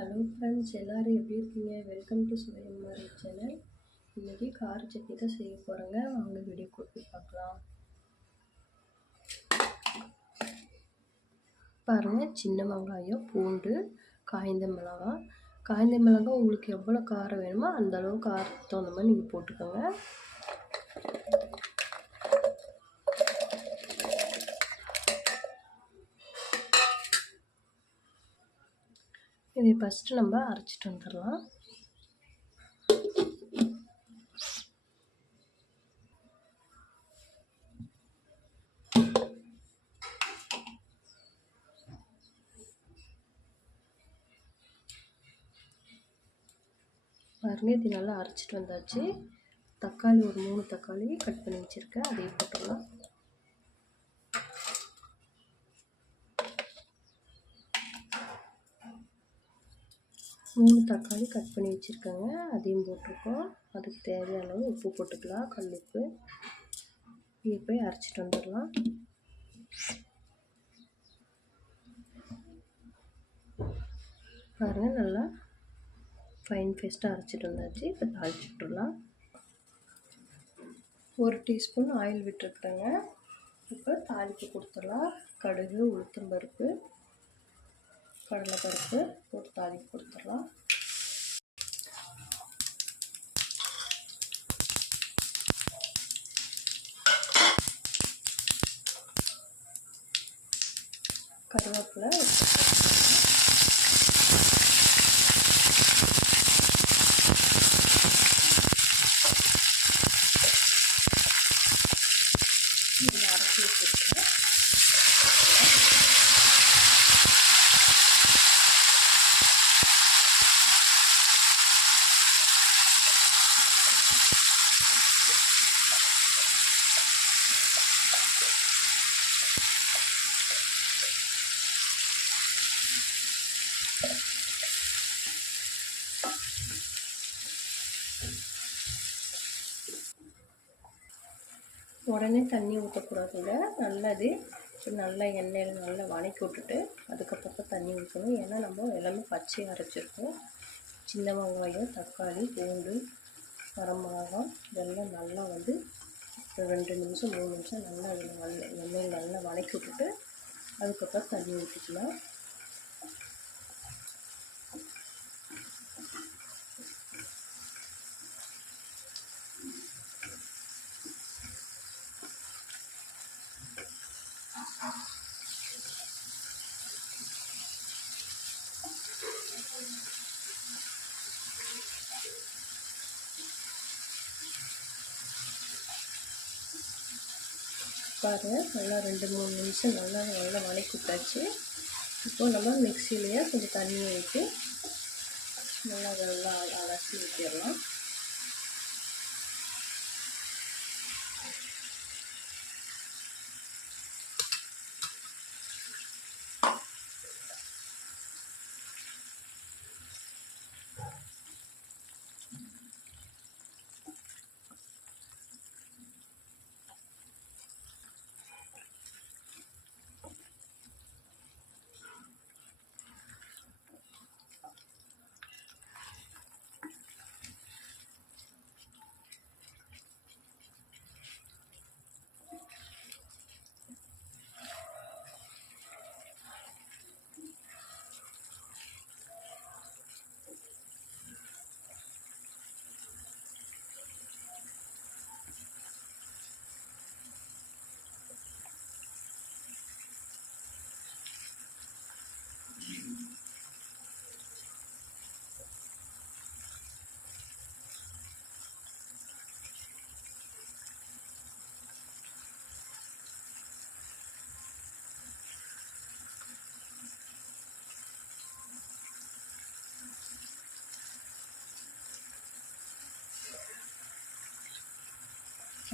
Hello friends எல்லோரும் எப்படி இருக்கீங்க? வெல்கம் டு சுவையம்மாரி சேனல் இன்றைக்கி கார சட்னி தான் செய்ய போகிறேங்க வாங்க வீடியோ கொடுத்து பார்க்கலாம். பாருங்கள் சின்ன வெங்காயம் பூண்டு காய்ந்த மிளகா. காய்ந்த மிளகா உங்களுக்கு எவ்வளோ காரம் வேணுமோ அந்த அளவு காரத்துக்கு தகுந்த மாதிரி நீங்கள் போட்டுக்கோங்க. இதை ஃபஸ்ட்டு நம்ம அரைச்சிட்டு வந்துடலாம். பாருங்கள் இது நல்லா அரைச்சிட்டு வந்தாச்சு. தக்காளி ஒரு மூணு தக்காளி கட் பண்ணி வச்சுருக்கேன். அதையும் போட்டுடலாம். மூணு தக்காளி கட் பண்ணி வச்சுருக்கேங்க. அதையும் போட்டிருக்கோம். அதுக்கு தேவையான அளவு உப்பு போட்டுக்கலாம். கல் உப்பு. இதை போய் அரைச்சிட்டு வந்துடலாம். பாருங்கள் நல்லா ஃபைன் பேஸ்ட்டாக அரைச்சிட்டு வந்தாச்சு. இப்போ தாளிச்சு விட்டுடலாம். ஒரு டீஸ்பூன் ஆயில் விட்டுருக்குறேங்க. இப்போ தாளிப்பு கொடுத்துடலாம். கடுகு உளுத்தம்பருப்பு கடலைப்பருப்பு போட்டு தாளிப்பு கொடுத்துடலாம். கருவேப்பிலை அரைச்சி வச்சுருக்கேன் உடனே தண்ணி ஊற்றக்கூடாதுங்க நல்லது. நல்லா எண்ணெயில் நல்லா வணக்கி விட்டுட்டு அதுக்கப்புறம் தண்ணி ஊற்றணும் ஏன்னா நம்ம எல்லாமே பச்சையாக அரைச்சிருக்கோம். சின்ன வெங்காயம் தக்காளி பூண்டு வரமிளகா இதெல்லாம் நல்லா வந்து ரெண்டு நிமிஷம் மூணு நிமிஷம் நல்லா அதில் நல்ல எண்ணெயில் நல்லா வணக்கி விட்டுட்டு அதுக்கப்புறம் தண்ணி ஊற்றிக்கலாம் பாருங்கள் நல்லா ரெண்டு மூணு நிமிஷம் நல்லா நல்லா வளைக்கிட்டாச்சு விட்டாச்சு. இப்போது நம்ம மிக்சிலேயே கொஞ்சம் தண்ணியை ஊற்றி நல்லா நல்லா அலசி ஊற்றிடலாம்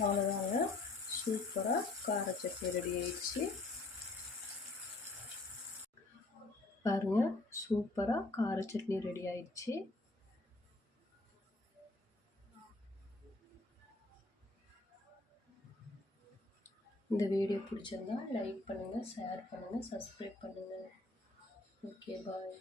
அவ்வளோதாங்க. சூப்பராக கார சட்னி ரெடி ஆயிடுச்சு. பாருங்கள் சூப்பராக கார சட்னி ரெடி ஆயிடுச்சு. இந்த வீடியோ பிடிச்சிருந்தா லைக் பண்ணுங்கள் ஷேர் பண்ணுங்கள் சப்ஸ்கிரைப் பண்ணுங்கள் ஓகே பாய்.